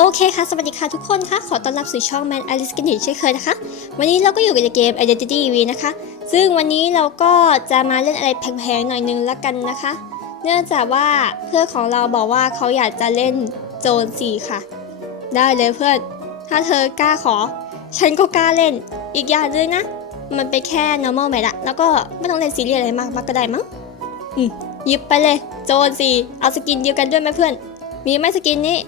โอเคค่ะ สวัสดีค่ะทุกคนค่ะ ขอต้อนรับสู่ช่อง Man Alice กันอีกเช่นเคยนะคะ วันนี้เราก็อยู่กับเกม Identity V นะคะ ซึ่งวันนี้เราก็จะมาเล่นอะไรแพงๆหน่อยนึงละกันนะคะ เนื่องจากว่าเพื่อนของเราบอกว่าเขาอยากจะเล่นโจน4 ค่ะ ได้เลยเพื่อน ถ้าเธอกล้าขอ ฉันก็กล้าเล่น อีกอย่างนึงนะ มันเป็นแค่ normal match อะแล้วก็ไม่ต้องเล่นซีเรียสอะไรมากมากก็ได้มั้ง อืมยิบไปเลย โจน4เอาสกินเดียวกันด้วยไหมเพื่อน มีไหมสกินนี้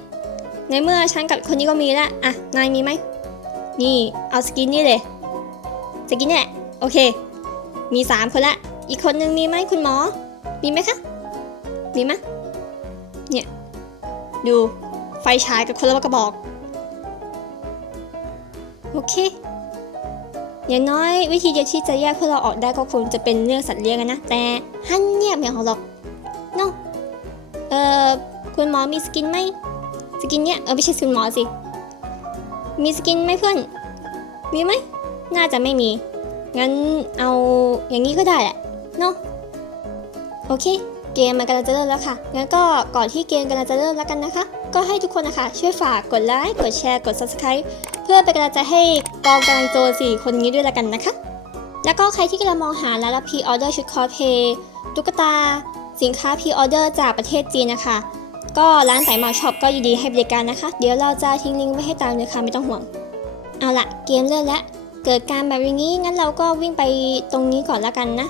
ในเมื่อฉันกับคนนี้ก็มีแล้ว อะ นายมีไหม นี่ เอาสกินนี่เลย สกินนี่แหละ โอเค มีสามคนละ อีกคนนึงมีไหมคุณหมอ มีไหมคะ มีไหมเนี่ย ดู ไฟฉายกับคนละกระบอก โอเค อย่างน้อยวิธีเดียวที่จะแยกพวกเราออกได้ก็คงจะเป็นเรื่องสัตว์เลี้ยงนะ แต่ฮันเนี่ยไม่เอาหรอกเนาะเอ่อคุณหมอมีสกินไหม สกินเนี้ยเออไม่ใช่สกินหมอสิ มีสกินไหมเพื่อน มีไหม น่าจะไม่มี งั้นเอาอย่างนี้ก็ได้แหละ เนาะ โอเค เกมมันกำลังจะเริ่มแล้วค่ะ งั้นก็ก่อนที่เกมกำลังจะเริ่มแล้วกันนะคะ ก็ให้ทุกคนนะคะ ช่วยฝากกดไลค์ กดแชร์ กด subscribe เพื่อเป็นกำลังใจให้กองกำลังโจรสี่คนนี้ด้วยละกันนะคะ แล้วก็ใครที่กำลังมองหาร้านรับพรีออเดอร์ชุดคอสเพย์ตุ๊กตา สินค้าพรีออเดอร์จากประเทศจีนนะคะ ก็ร้านสายหมาช็อปก็ยินดีให้บริการนะคะ เดี๋ยวเราจะทิ้งลิงก์ไว้ให้ตามเลยค่ะไม่ต้องห่วง เอาละเกมเริ่มแล้ว เกิดการแบบนี้งั้นเราก็วิ่งไปตรงนี้ก่อนละกันนะ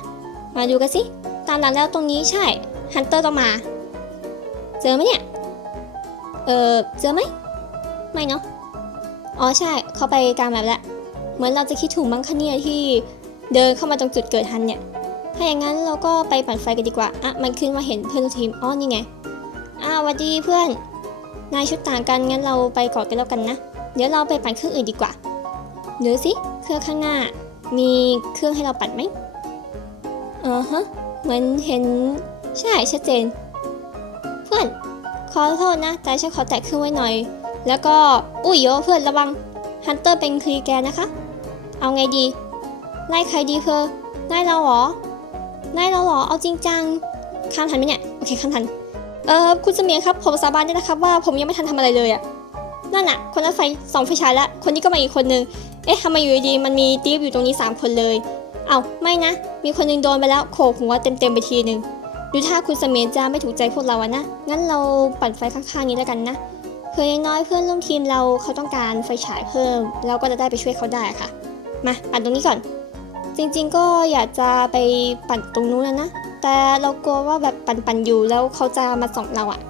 มาดูกันสิ ตามหลังแล้วตรงนี้ใช่ฮันเตอร์ต้องมา เจอไหมเนี่ย เออเจอไหม ไม่เนาะ อ๋อใช่ เขาไปกลางแบบแล้ว เหมือนเราจะคิดถูกมั้งคะเนี่ยที่เดินเข้ามาตรงจุดเกิดฮันเนี่ย ถ้าอย่างนั้นเราก็ไปปั่นไฟกันดีกว่า อะ มันขึ้นว่าเห็นเพื่อนทีม อ๋อ นี่ไง อ้าวสวัสดีเพื่อน นายชุดต่างกันงั้นเราไปก่อนกันแล้วกันนะ เดี๋ยวเราไปปั่นเครื่องอื่นดีกว่าดูสิเครื่องข้างหน้า มีเครื่องให้เราปั่นไหมเออฮะเหมือนเห็นใช่ชัดเจน เพื่อนขอโทษนะ แต่ฉันขอแตะเครื่องไว้หน่อย แล้วก็อุ้ยโยเพื่อนระวังฮันเตอร์เป็นครีแกนะคะ เอาไงดีไล่ใครดีเพอไล่เราเหรอไล่เราเหรอเอาจริงจังข้ามทันไหมเนี่ยโอเคข้ามทัน เออคุณเสมียงครับผมสาบานได้นะครับว่าผมยังไม่ทันทำอะไรเลยอะนั่นนะคนละไฟสองไฟฉายละคนนี้ก็มาอีกคนนึงเอ๊ะทำไมอยู่ดีๆมันมีตีฟอยู่ตรงนี้ 3 คนเลยเอาไม่นะ มีคนนึงโดนไปแล้วโขกหัวเต็มๆไปทีนึงดูถ้าคุณเสมียงจะไม่ถูกใจพวกเราอะนะงั้นเราปั่นไฟข้างๆนี้แล้วกันนะเพื่อน้อยเพื่อนร่วมทีมเราเขาต้องการไฟฉายเพิ่ม เราก็จะได้ไปช่วยเขาได้ค่ะ มาปั่นตรงนี้ก่อน จริงๆก็อยากจะไปปั่นตรงนู้นนะนะ แต่เรากลัวว่าแบบปั่นอยู่แล้วเขาจะมาส่องเราอะ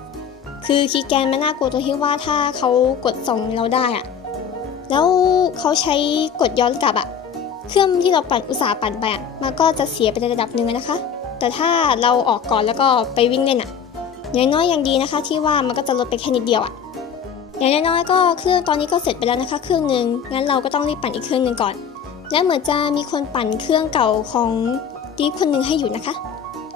คือคีย์แกนมันน่ากลัวตรงที่ว่าถ้าเขากดส่องเราได้อะแล้วเขาใช้กดย้อนกลับอะเครื่องที่เราปั่นอุตสาห์ปั่นไปอะมันก็จะเสียไปในระดับหนึ่งนะคะ แต่ถ้าเราออกก่อนแล้วก็ไปวิ่งเล่นอะ่ะอย่างน้อยอยังดีนะคะ ที่ว่ามันก็จะลดไปแค่นิดเดียวอะ่ะอย่างน้อยๆก็เครื่องตอนนี้ก็เสร็จไปแล้วนะคะ เครื่องหนึ่งงั้นเราก็ต้องรีบปั่นอีกเครื่องหนึ่งก่อน และเหมือนจะมีคนปั่นเครื่องเก่าของดีฟคนหนึ่งให้อยู่นะคะ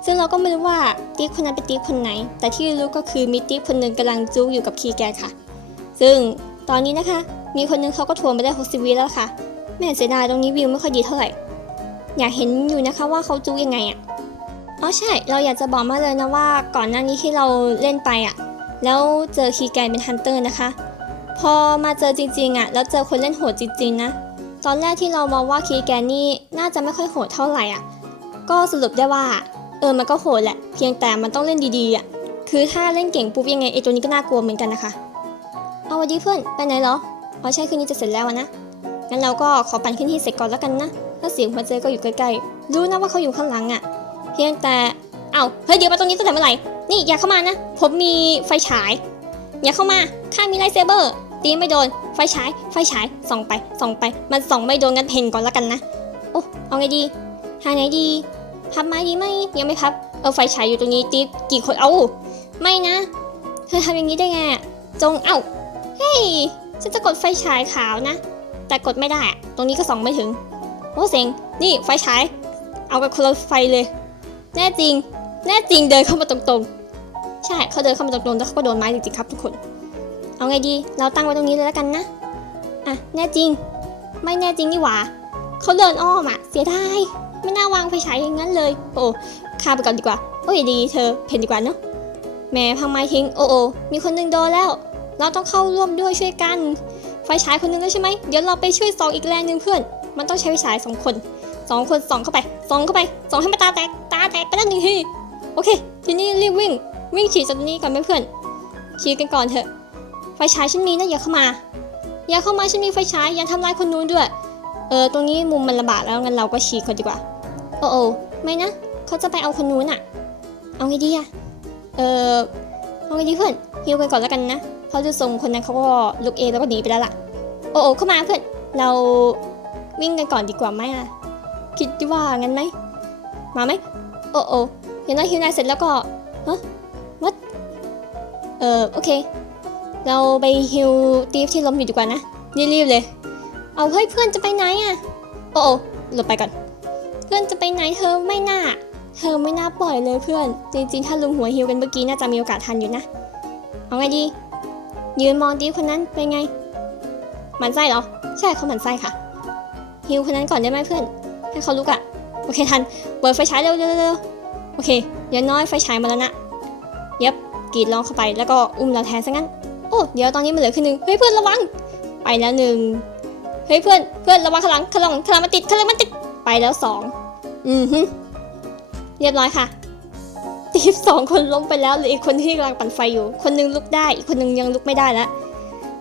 ซึ่งเราก็ไม่รู้ว่าติ๊กคนนั้นเป็นติ๊กคนไหน แต่ที่รู้ก็คือมีติ๊กคนหนึ่งกำลังจู้อยู่กับคีแกนค่ะ ซึ่งตอนนี้นะคะ มีคนหนึงเขาก็ทวงไปได้ 60 วิแล้วค่ะ แม่เสียดายตรงนี้วิวไม่ค่อยดีเท่าไหร่ อยากเห็นอยู่นะคะว่าเขาจู้ยังไงอะ่ะอ๋อใช่ เราอยากจะบอกมาเลยนะว่าก่อนหน้านี้ที่เราเล่นไปอะ่ะ แล้วเจอคีแกนเป็นฮันเตอร์นะคะ พอมาเจอจริงๆอะ่ะ แล้วเจอคนเล่นโหดจริงๆนะ ตอนแรกที่เรามองว่าคีแกนนี่น่าจะไม่ค่อยโหดเท่าไหร่อะ ก็สรุปได้ว่า ออมันก็โหดแหละ เพียงแต่มันต้องเล่นดีๆอะ คือถ้าเล่นเก่งปุ๊บยังไงไอตัวนี้ก็น่ากลัวเหมือนกันนะคะ เอาวันดีเพื่อนไปไหนเหรออ๋อใช่คืนนี้จะเสร็จแล้วนะ งั้นเราก็ขอปั่นขึ้นที่เสร็จก่อนแล้วกันนะ ถ้าเสียงหัวใจก็อยู่ใกล้ๆ รู้นะว่าเขาอยู่ข้างหลังอะ เพียงแต่ เอ้าเฮ้ยเดี๋ยวมาตรงนี้ตั้งแต่เมื่อไหร่ นี่อย่าเข้ามานะ ผมมีไฟฉาย อย่าเข้ามา ข้ามีไลท์เซเบอร์ ตีไม่โดน ไฟฉาย ไฟฉาย ส่องไป ส่องไป มันส่องไม่โดนกันเพนก่อนแล้วกันนะ โอ้ เอาไงดีหาไหนดี พับไม้ดีไหมยังไม่พับเอาไฟฉายอยู่ตรงนี้ตีกี่คนเอาไม่นะ เธอทำอย่างนี้ได้ไงจงเอ้าเฮ้ยฉันจะกดไฟฉายขาวนะ แต่กดไม่ได้อะตรงนี้ก็ส่องไม่ถึงโอ้เซ็งนี่ไฟฉาย เอากับคนละไฟเลย แน่จริง แน่จริงเดินเข้ามาตรงๆ ใช่เขาเดินเข้ามาตรงๆแล้วเขาก็โดนไม้จริงๆครับทุกคน เอาไงดีเราตั้งไว้ตรงนี้เลยแล้วกันนะอะแน่จริง ไม่แน่จริงนี่หว่าเขาเดินอ้อมอะเสียดาย ไม่น่าวางไฟฉายอย่างนั้นเลย โอ้ข้าไปก่อนดีกว่า โอ้ยดีเธอ เพนดีกว่าเนาะแม่พังไม้ทิ้ง โอ้โอมีคนหนึ่งโดนแล้ว เราต้องเข้าร่วมด้วยช่วยกัน ไฟฉายคนหนึ่งแล้วใช่ไหม เดี๋ยวเราไปช่วยส่องอีกแรงหนึ่งเพื่อน มันต้องใช้ไฟฉายสองคนสองคนส่องเข้าไปส่องเข้าไปส่องให้มันตาแตก ตาแตกไปแล้วหนึ่งที โอเค ทีนี้รีบวิ่ง วิ่งฉีดจากตรงนี้ก่อนไหมเพื่อน ฉีดกันก่อนเถอะ ไฟฉายฉันมีนะอย่าเข้ามา อย่าเข้ามาฉันมีไฟฉายอย่าทำลายคนนู้นด้วย เออ ตรงนี้มุมมันลำบากแล้วงั้นเราก็ฉีดคนดีกว่า อ้โอไม่นะ เขาจะไปเอาคนนู้นอะเอาไงดีอะเออเอาไงดีเพื่อนฮิวกันก่อนแล้วกันนะเพราะดูทรงคนนั้นเขาก็ลุกเอแล้วก็ดีไปแล้วล่ะ โอ้โอเข้ามาเพื่อน เราวิ่งกันก่อนดีกว่าไหมอะคิดว่างั้นไหม มาไหม โอ้โอเดี๋ยวนะฮิวนายเสร็จแล้วก็ฮะวัดเออโอเค เราไปฮิวตีฟที่ล้มอยู่ดีกว่านะ รีบๆเลย เอาเฮ้ยเพื่อนจะไปไหนอะโอ้โอหลบไปก่อน พื่อนจะไปไหนเธอไม่น่า เธอไม่น่าปล่อยเลยเพื่อน จริงๆ ถ้าลุงหัวฮิวกันเมื่อกี้น่าจะมีโอกาสทันอยู่นะ เอาไงดี ยืนมองดีคนนั้นเป็นไง หมันไส้เหรอ ใช่เขาหมันไส้ค่ะ ฮิวคนนั้นก่อนได้ไหมเพื่อน ให้เขาลุกอะโอเคทัน เปิดไฟฉายเร็วๆโอเคอย่างน้อยไฟฉายมาแล้วนะ เย็บกรีดร้องเข้าไปแล้วก็อุ้มเราแทนซะงั้น โอ้เดี๋ยวตอนนี้มันเหลือแค่หนึ่งเฮ้ยเพื่อนระวัง ไปแล้วหนึ่งเฮ้ยเพื่อนเพื่อนระวังขลังขลังข้างหลังมันติดข้างหลังมันติดไปแล้วสอง อือฮึเรียบร้อยค่ะตีฟสองคนล้มไปแล้วเหลืออีกคนที่กำลังปั่นไฟอยู่ คนหนึงลุกได้ อีกคนหนึงยังลุกไม่ได้ล้ว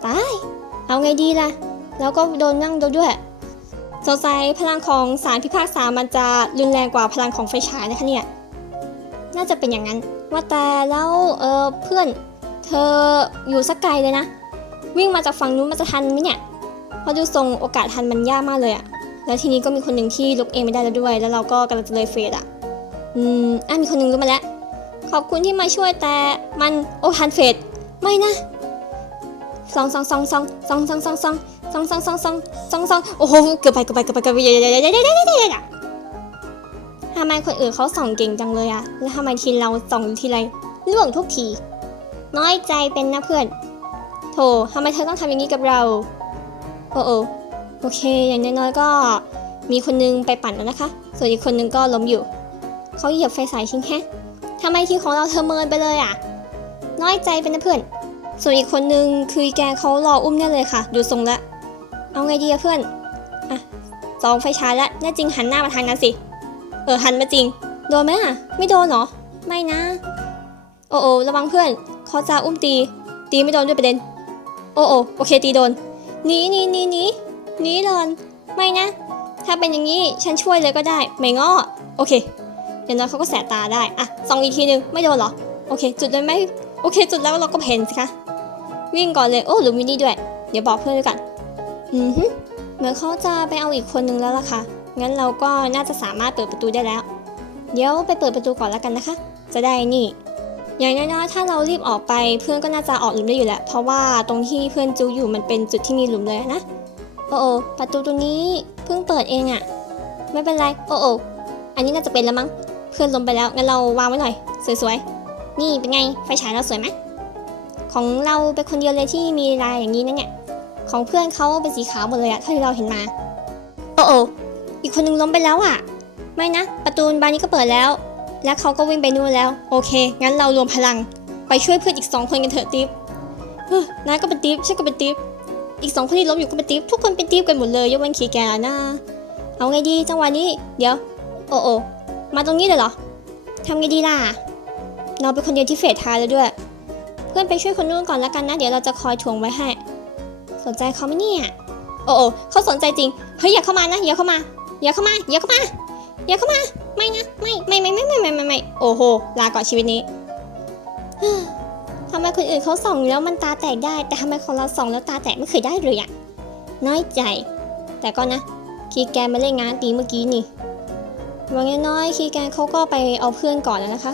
ตายเอาไงดีล่ะ แล้วก็โดนนั่งโดนด้วยสงสัยพลังของสารพิพากษามันจะรุนแรงกว่าพลังของไฟฉายนะคะเนี่ย น่าจะเป็นอย่างนั้น ว่าแต่แล้วเออเพื่อน เธออยู่สักไกลเลยนะ วิ่งมาจากฝั่งนู้นมันจะทันไหมเนี่ยพราะดูทรงโอกาสทันมันยากมากเลยอะ แล้วทีนี้ก็มีคนหนึ่งที่ลุกเองไม่ได้แล้วด้วย แล้วเราก็กำลังจะเลยเฟสอะ อืมอะมีคนหนึ่งลุกมาแล้ว ขอบคุณที่มาช่วยแต่มันโอ้ทันเฟสไม่นะสองสองสองสองสองสองสองสองสองสองสองสองสองสองโอ้โหเกือบไปเกือบไปเกือบไปเกือบไปเดี๋ยวเดี๋ยวเดี๋ยวเดี๋ยวเดี๋ยวเดี๋ยวเดี๋ยวทำไมคนอื่นเขาส่องเก่งจังเลยอะแล้วทำไมทีเราส่องทีไรล่วงทุกที น้อยใจเป็นนะเพื่อนโถทำไมเธอต้องทำอย่างนี้กับเรา โอ้โอ โอเค อย่างน้อยๆก็มีคนนึงไปปั่นแล้วนะคะ ส่วนอีกคนนึงก็ล้มอยู่ เขาเหยียบไฟสายทิ้งแฮะทำไมทีของเราเธอเมินไปเลยอะ น้อยใจเป็นนะเพื่อน ส่วนอีกคนนึงคือแกเขารออุ้มเนี่ยเลยค่ะ ดูทรงละ เอาไงดีอะเพื่อน อะสองไฟฉายล้วแน่จริงหันหน้ามาทางนั้นสิ เออหันมาจริง โดนไหมอะ ไม่โดนเหรอ ไม่นะ โอ้โอระวังเพื่อนเขาจะอุ้มตี ตีไม่โดนด้วยประเด็น โอ้โอโอเคตีโดน หนีหนีหนีหนี นีเลยไม่นะ ถ้าเป็นอย่างนี้ฉันช่วยเลยก็ได้ ไม่ง้อโอเคอย่างน้อยเขาก็แสบตาได้อะส่องอีกทีนึงไม่โดนเหรอ โอเค จุดเลยไหมโอเค จุดแล้วเราก็เห็นสิคะ วิ่งก่อนเลย โอ้หลุมมินี่ด้วย เดี๋ยวบอกเพื่อนด้วยกัน อือฮึเหมือนเขาจะไปเอาอีกคนนึงแล้วล่ะค่ะ งั้นเราก็น่าจะสามารถเปิดประตูได้แล้ว เดี๋ยวไปเปิดประตูก่อนแล้วกันนะคะ จะได้นี่ อย่างน้อยๆถ้าเรารีบออกไปเพื่อนก็น่าจะออกหลุมได้อยู่แหละ เพราะว่าตรงที่เพื่อนจูอยู่มันเป็นจุดที่มีหลุมเลยนะ โอ้โอประตูตรงนี้เพิ่งเปิดเองอะไม่เป็นไร โอ้โออันนี้น่าจะเป็นแล้วมั้ง เพื่อนลงไปแล้ว งั้นเราวางไว้หน่อย สวยๆ นี่เป็นไง ไฟฉายเราสวยไหม ของเราเป็นคนเดียวเลยที่มีลายอย่างนี้นะเนี่ย ของเพื่อนเขาเป็นสีขาวหมดเลยอะเท่าที่เราเห็นมา โอ้โออีกคนนึงล้มไปแล้วอะไม่นะ ประตูบานนี้ก็เปิดแล้ว และเขาก็วิ่งไปนู่นแล้ว โอเค งั้นเรารวมพลัง ไปช่วยเพื่อนอีกสองคนกันเถอะติ๊บเฮ้ยนายก็เป็นติ๊บฉันก็เป็นติ๊บ อีกสองคนที่ล้มอยู่ก็เป็นติ๊บทุกคนเป็นติ๊บกันหมดเลยยกเว้นขีแกนะเอาไงดีจังหวะนี้ เดี๋ยว โอ้โอมาตรงนี้เลยเหรอทำไงดีล่ะ เราเป็นคนเดียวที่เฟสทายแล้วด้วย เพื่อนไปช่วยคนนู้นก่อนแล้วกันนะ เดี๋ยวเราจะคอยถ่วงไว้ให้ สนใจเขาไหมเนี่ย โอ้โอเขาสนใจจริง เฮ้ยอย่าเข้ามานะอย่าเข้ามา อย่าเข้ามา อย่าเข้ามา อย่าเข้ามา ไม่นะ ไม่ ไม่ ไม่ ไม่ ไม่ ไม่ ไม่ โอ้โห ลาก่อนชีวิตนี้ ทำไมคนอื่นเขาส่องแล้วมันตาแตกได้ แต่ทำไมของเราส่องแล้วตาแตกไม่เคยได้เลยอะน้อยใจ แต่ก็นะ คีแกนมาเล่นงานตีเมื่อกี้นี่วันน้อยคีแกนเขาก็ไปเอาเพื่อนก่อนแล้วนะคะ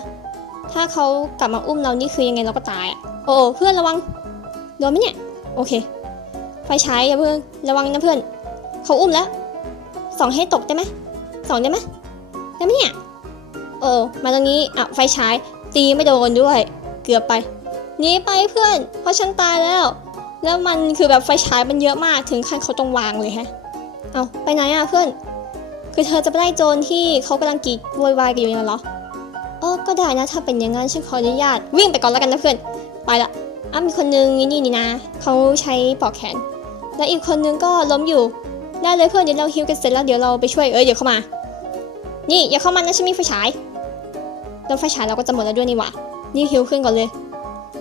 ถ้าเขากลับมาอุ้มเรานี่คือยังไงเราก็ตายอะโอ้โอ้เพื่อนระวังโดนไหมเนี่ย โอเค ไฟฉายอย่าเพิ่งระวังนะเพื่อน เขาอุ้มแล้วส่องให้ตกได้ไหมส่องได้ไหมได้ไหมเนี่ย โอ้มาตรงนี้อะไฟฉายตีไม่โดนด้วย เกือบไป หนีไปเพื่อน เพราะฉันตายแล้ว แล้วมันคือแบบไฟฉายมันเยอะมากถึงขั้นเขาต้องวางเลยฮะ เอาไปไหนอะเพื่อน คือเธอจะไปไล่โจรที่เขากำลังกรีดโวยวายกันอยู่อย่างนั้นเหรอ เออ ก็ได้นะถ้าเป็นอย่างนั้นฉันขออนุญาตวิ่งไปก่อนแล้วกันนะเพื่อน ไปละอ้ามีคนนึงนี่นี่นะเขาใช้ปอกแขน แล้วอีกคนนึงก็ล้มอยู่ ได้เลยเพื่อนเดี๋ยวเราฮิวกันเสร็จแล้วเดี๋ยวเราไปช่วยเอ้ยเดี๋ยวเข้ามา นี่อย่าเข้ามานะฉันมีไฟฉายแล้วไฟฉายเราก็จะหมดแล้วด้วยนี่หว่านี่ฮิวขึ้นก่อนเลย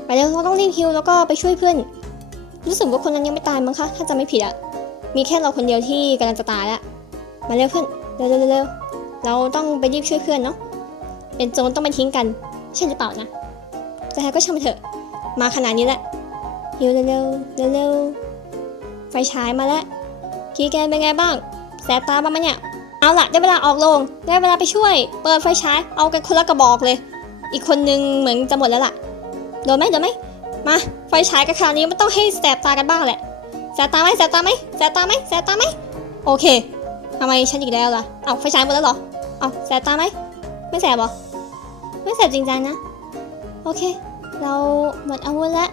ไปเร็วเราต้องรีบฮิวแล้วก็ไปช่วยเพื่อน รู้สึกว่าคนนั้นยังไม่ตายมั้งคะถ้าจำไม่ผิดอะมีแค่เราคนเดียวที่กำลังจะตายล้วมาเร็วเพื่อนเร็วเร็วเร็วเราต้องไปรีบช่วยเพื่อนเนาะเป็นโจรต้องมาทิ้งกัน ใช่หรือเปล่านะแต่ก็ช่างมันเถอะ มาขนาดนี้แล้วฮิวเร็วเร็วเร็วไฟฉายมาแล้วกีแกนเป็นไงบ้างแสบตาบ้างไหมเนี่ยเอาล่ะได้เวลาออกโรงได้เวลาไปช่วย เปิดไฟฉายเอากันคนละกระบอกเลย อีกคนนึงเหมือนจะหมดแล้วล่ะ โดนไหมโดนไหมมาไฟฉายกับคราวนี้มันต้องให้แสบตากันบ้างแหละแสบตาไหมแสบตาไหมแสบตาไหมแสบตาไหมโอเคทำไมฉันอีกแล้วล่ะเอาไฟฉายหมดแล้วเหรอเอาแสบตาไหมไม่แสบหรอไม่แสบจริงจังนะ โอเค เราหมดอาวุธแล้ว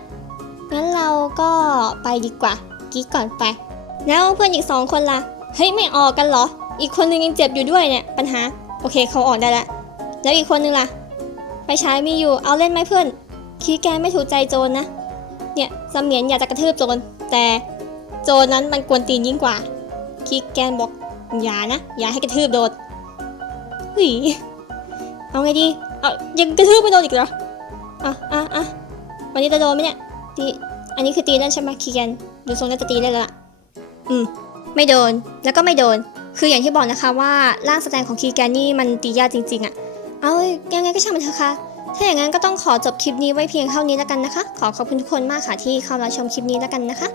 งั้นเราก็ไปดีกว่ากิ๊กก่อนไป แล้วเพื่อนอีกสองคนล่ะเฮ้ยไม่ออกกันเหรอ อีกคนนึงยังเจ็บอยู่ด้วยเนี่ยปัญหาโอเคเขาออกได้แล้วแล้วอีกคนนึงล่ะไฟฉายมีอยู่เอาเล่นไหมเพื่อน คีแกไม่ถูกใจโจรนะ เนี่ยสมียนอยากจะกระทืบโจรแต่โจรนั้นมันกวนตีนยิ่งกว่าคีแกนบอกอย่านะ อย่าให้กระทืบโดนหวีเอาไงดีเอายังกระทืบไม่โดนอีกเหรออะอะอะวันนี้จะโดนไหมเนี่ยตีอันนี้คือตีเล่นใช่ไหมคีแกนดูทรงน่าจะตีเล่นแล้วล่ะอืมไม่โดนแล้วก็ไม่โดน คืออย่างที่บอกนะคะว่าร่างแสดงของคีแกนนี่มันตียากจริงๆอะเอายังไงก็ช่างมันเถอะค่ะ ถ้าอย่างนั้นก็ต้องขอจบคลิปนี้ไว้เพียงเท่านี้แล้วกันนะคะ ขอขอบคุณทุกคนมากค่ะที่เข้ามาชมคลิปนี้แล้วกันนะคะ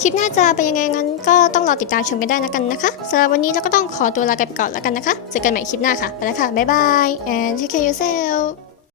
คลิปหน้าจะเป็นยังไงงั้นก็ต้องรอติดตามชมกันได้แล้วกันนะคะสำหรับวันนี้เราก็ต้องขอตัวลาไปก่อนแล้วกันนะคะ เจอกันใหม่คลิปหน้าค่ะ ไปแล้วค่ะ บ๊ายบาย and take care yourself